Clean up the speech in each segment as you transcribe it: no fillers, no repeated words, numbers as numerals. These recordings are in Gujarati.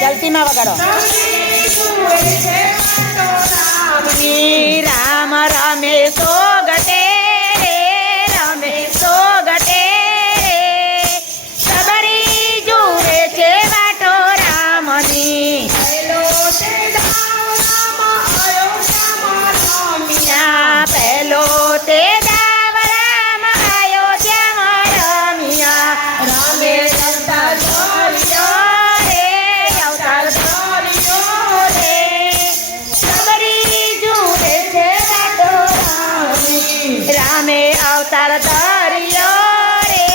જલ્દી માં વગાડો. રામ રમે સોગટે રે, રમે સોગટે રે, સબરી જુએ છે વાટો રામની. પહેલો તે દાવ રામ અયોધ્યામાં રમ્યા. રામે અવતાર ધર્યો રે, અવતાર ધર્યો રે, સબરી જુએ છે વાટો રામની. રામે અવતાર ધર્યો રે,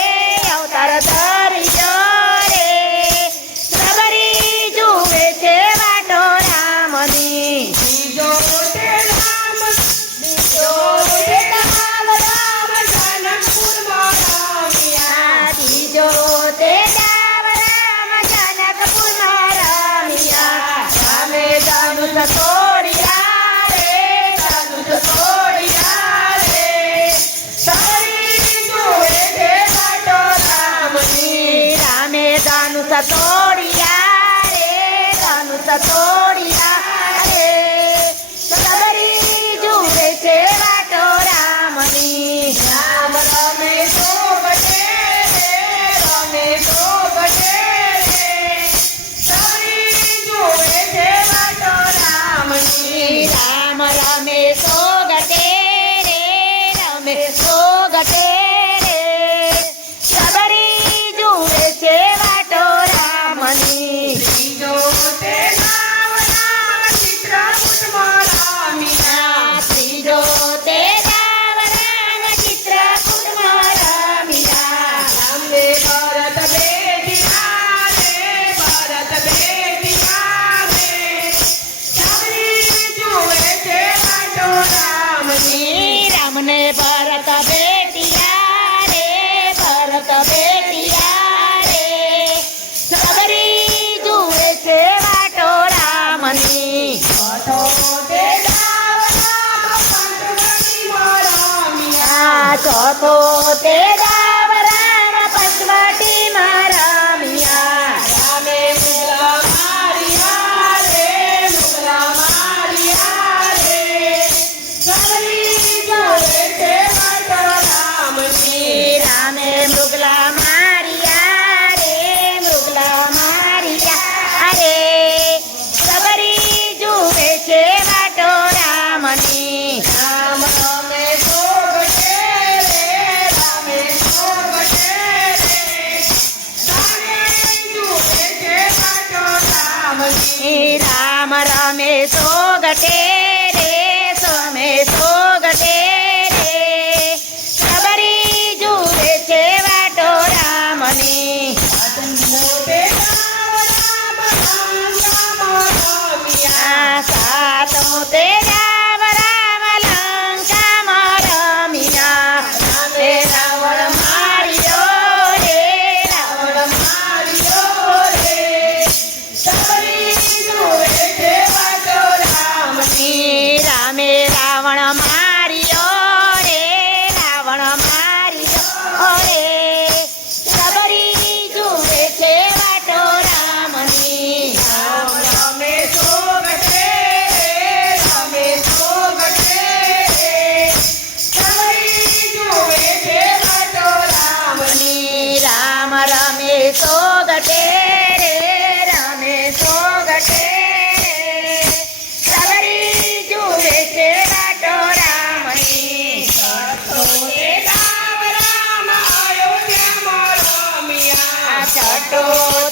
અવતાર ધર્યો રે, સબરી જુએ છે વાટો રામની. બીજો તે રામ જનકપુરમાં રમ્યા. બીજો તે દાવ રામ જનકપુરમાં રમ્યા. રામે ધનુષ તોડ્યા રે, ધનુષ તોડ્યા રે, સબરી જુએ છે વાટો રામની. રામે ધનુષ તોડ્યા રે, ધનુષ તોડ્યા રે, સબરી જુએ છે વાટો રામની. રામ રમે સોગટે રે, રમે સોગટે રે, સબરી જુએ છે વાટો રામની. રામ રમે સોગટે રે, રમે સોગટે રે, સબરી જુએ છે વાટો રામની. ત્રીજો તે દાવ રામ ચિત્રકૂટમાં રમ્યા. ત્રીજો તે દાવ રામ ચિત્રકૂટમાં રમ્યા. રામે ભરત બેઠ્યા રે, ભરત બેઠ્યા રે, સબરી જુએ છે વાટો રામની. રામને ભરત બેઠ્યા રે, ભરત બેઠ્યા રે, સબરી જુએ છે વાટો રામની. ચોથો તે દાવ રામ પંચવટીમાં રમ્યા. ચોથો તે દાવ રામ પંચવટીમાં રમ્યા. રામે મુગલા માર્યા રે, મુગલા માર્યા રે, સબરી જુએ છે વાટો રામની. રામે મૃગલા માર્યા રે, મૃગલા માર્યા રે, સબરી જુએ છે વાટો રામની. રામ રમે સોગટે રે, રામે સોગટે રે, સબરી જુએ છે વાટો રામની. રામ રમે સોગટે રે, સોમે સોગટે રે, સબરી જુએ છે વાટો રામની. સાતમો તે દાવ રામ લંકામાં રમ્યા. રામે રાવણ માર્યો રે, રાવણ માર્યો રે, સબરી જુએ છે વાટો રામની. રામે રાવણ માર્યો રે, રાવણ માર્યો રે, સબરી જુએ છે વાટો રામની. રામ રમે સોગટે રે, રમે સોગટે રે, સબરી જુએ છે વાટો રામની. રામ રમે સોગટે રે, રમે સોગટે રે, સબરી જુએ છે વાટો રામની. છઠ્ઠો તે દાવ રામ અયોધ્યામાં રમ્યા. છઠ્ઠો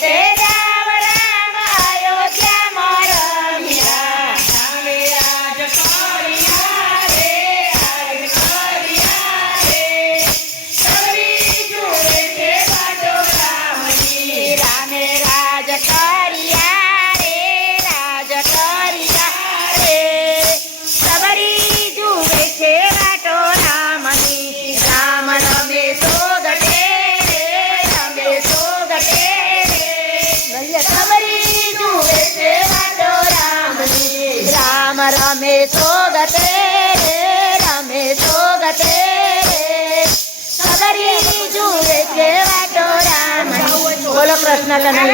તે દાવ રામ અયોધ્યામાં રમ્યા. રામે રાજ કર્યા રે, રાજ કર્યા રે, સબરી જુએ છે વાટો રામની. રામે રાજ કર્યા રે, રાજ કર્યા રે, સબરી જુએ છે વાટો રામની. રામ રમે સોગટે રે, રમે સોગટે રે, સબરી જુએ છે વાટો રામની. રામ રમે સોગટે રે, રમે સોગટે રે, સબરી જુએ છે વાટો રામની. બોલો કૃષ્ણ કનૈયા.